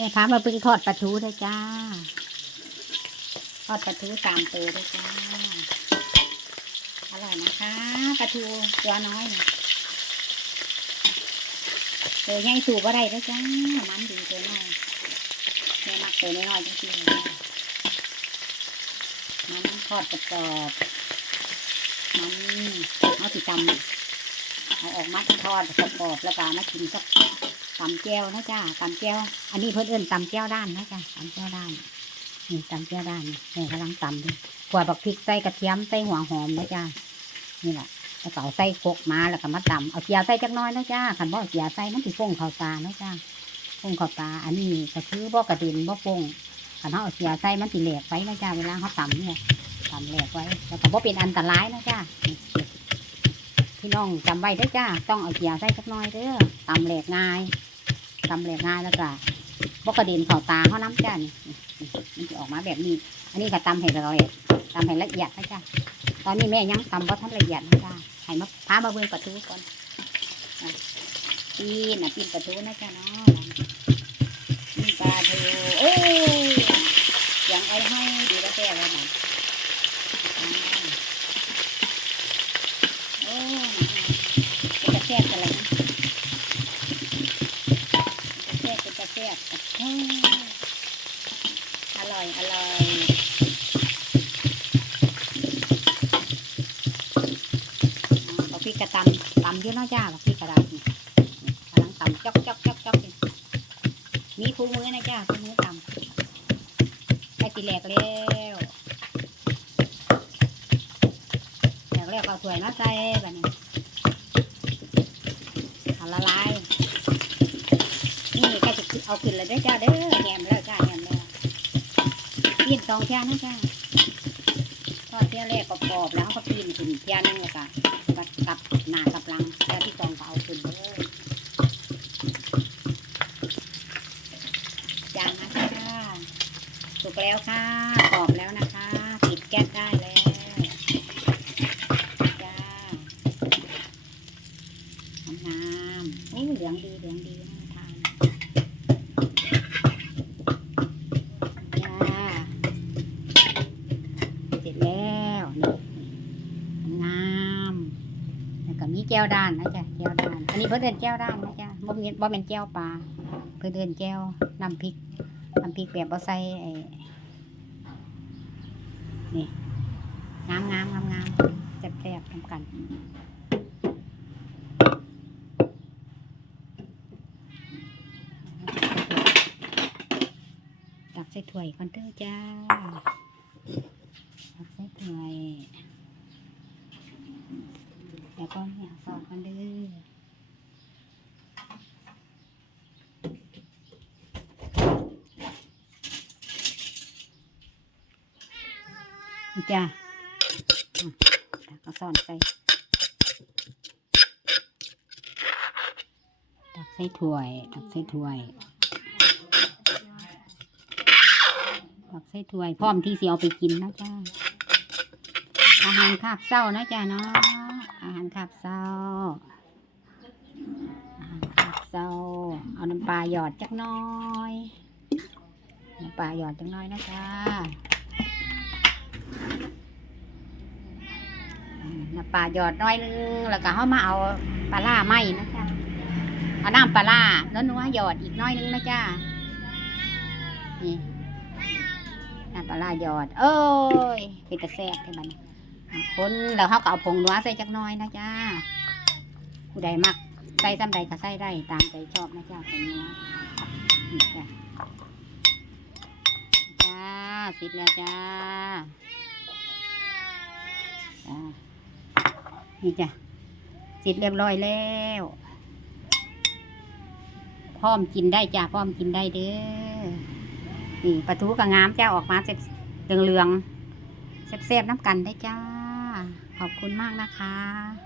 แม่ค้ามาเพิ่งทอดปลาทูได้จ้า ทอดปลาทูสามตัวด้จ้า อร่อยนะคะปลาทูตัวน้อยเนี่ยตัวใหญ่สูบอะไรได้จ้า มันดีตัวน้อยแม่มักตัวน้อยจริงๆมันทอดกรอบมันเอาติดตำเอาออกมาทอดกรอบแล้วก็มากินกับ ตำแก้วนะจ้าตำแก้ว อันนี้เพิ่นเอิ้นตำแก้วด้านนะจ้าตำแก้วด้านนี่ตำแก้วด้านแม่กำลังตำด้วยขวดบักพริกใส่กระเทียมใส่หัวหอมนะจ้านี่แหละแล้วก็เอาใส่โคกมาแล้วก็มาตำเอาเกียร์ใส่จักน้อยนะจ้าขันบ่เอาเกียร์ใส่มันสิฟงข้าตานะจ้าฟงข้าตา อันนี้ก็คือบ่กระด็นบ่ฟงขันเขาเอาเกียร์ใส่มันสิแหลกไว้นะจ้าเวลาเขาตำเนี่ยตำแหลกไว้แล้วก็บ่เป็นอันตรายนะจ้าพี่น้องจำไว้เด้จ้า ต้องเอาเกียร์ใส่จักน้อยเด้อตำแหลกง่าย ตำแหลกง่ายแล้วก็บกระด็นเข่าตาเขาน้ำจ้านี่นมันจะออกมาแบบนี้ อันนี้ก็ตำให้ละเอียดตำให้ละเอียดนะจ้าตอนนี้แม่ยังตำเพราะท่านละเอียดนะจ้าให้มาพามาเบิ่งปลาทูก่อนปีนะปีนปลาทูนะจ้าเนาะปีนปลาทูโอ้ยเสียงไอ้ให้ดีแล้วแต่เลยนะอ่าโอ้ยเป็นตะแคบกันเลยนะ แซ่บเป็นตะแซ่บ อร่อย อร่อยบักพริกระตำตำเยอะเนาะจ้าบักพริกระดาษนี่กำลังตำจอกจอกจอกจอกนี่มีคู่มือนะจ้าคู่มือตำใกล้สิแหลกแล้วแหลกแล้วก็เอาถ้วยมาใส่แบบนี้เอาละลาย นี่ก็จะ เอาขึ้นเลยเด้อจ้าเด้อแยมแล้วจ้าแยมแล้วปีนสองเที่ยนะจ้าทอดเที่ยแรกกรอบๆแล้วก็ปีนขึ้นเที่ยหนึงแล้วก็กกลับหนากับลังเที่ยที่สองก็เอาขึ้นเลยจานนะจ้าสุกแล้วค่ะกรอบแล้วนะคะปิดแก๊สได้แล้วจ้าน้ำน้ำโอ้เหลืองดีเหลืองดีน่าทาน จ้าเสร็จแล้วนี่งาม แก้วด้านนะจ๊ะแก้วด้าน อันนี้เพิ่นเดินแก้วด้านนะจ๊ะบ่เป็นบ่เป็นแก้วปลา เพิ่นเดินแก้วน้ำพริกน้ำพริกแบบบ่ใส่ไอ้นี่งามงามงามงามแซ่บๆทำกันตักใส่ถ้วยก่อนเด้อจ้าตักใส่ถ้วย แล้วก็เนี่ยสองกันเด้อนี่จ้าแล้วก็ซ่อนใส่ตักใส่ถ้วย ตักใส่ถ้วย ตักใส่ถ้วย พร้อมที่สิเอาไปกินนะจ้าอาหารคาบเศร้านะจ้าเนาะ อาหารคาบเศร้าอาหารคาบเศร้าเอาน้ำปลาหยอดจักน้อยน้ำปลาหยอดจักน้อยนะจ้าน้ำปลาหยอดน้อยนึงแล้วก็เขามาเอาปลาล่าไหมนะจ้าเอาน้ำปลาล่าแล้วนัวหยอดอีกน้อยนึงนะจ้านี่น้ำปลาร้าหยอด เอ้ยเป็นตะแซ่บที่มัน คนแล้วเขาก็เอาผงนัวใส่จักน้อยนะจ้าผู้ใดมักใส่ซ้ำใดก็ใส่ได้ตามใจชอบนะจ้าผงนัวนี่จ้าจ้าสิบแล้วจ้าจ้านี่จ้ะสิบเรียบร้อยแล้วพร้อมกินได้จ้าพร้อมกินได้เด้อนี่ปลาทูกับงามจ้าออกมาเสร็จเหลืองๆแซ่บๆน้ำกันได้จ้า ขอบคุณมากนะคะ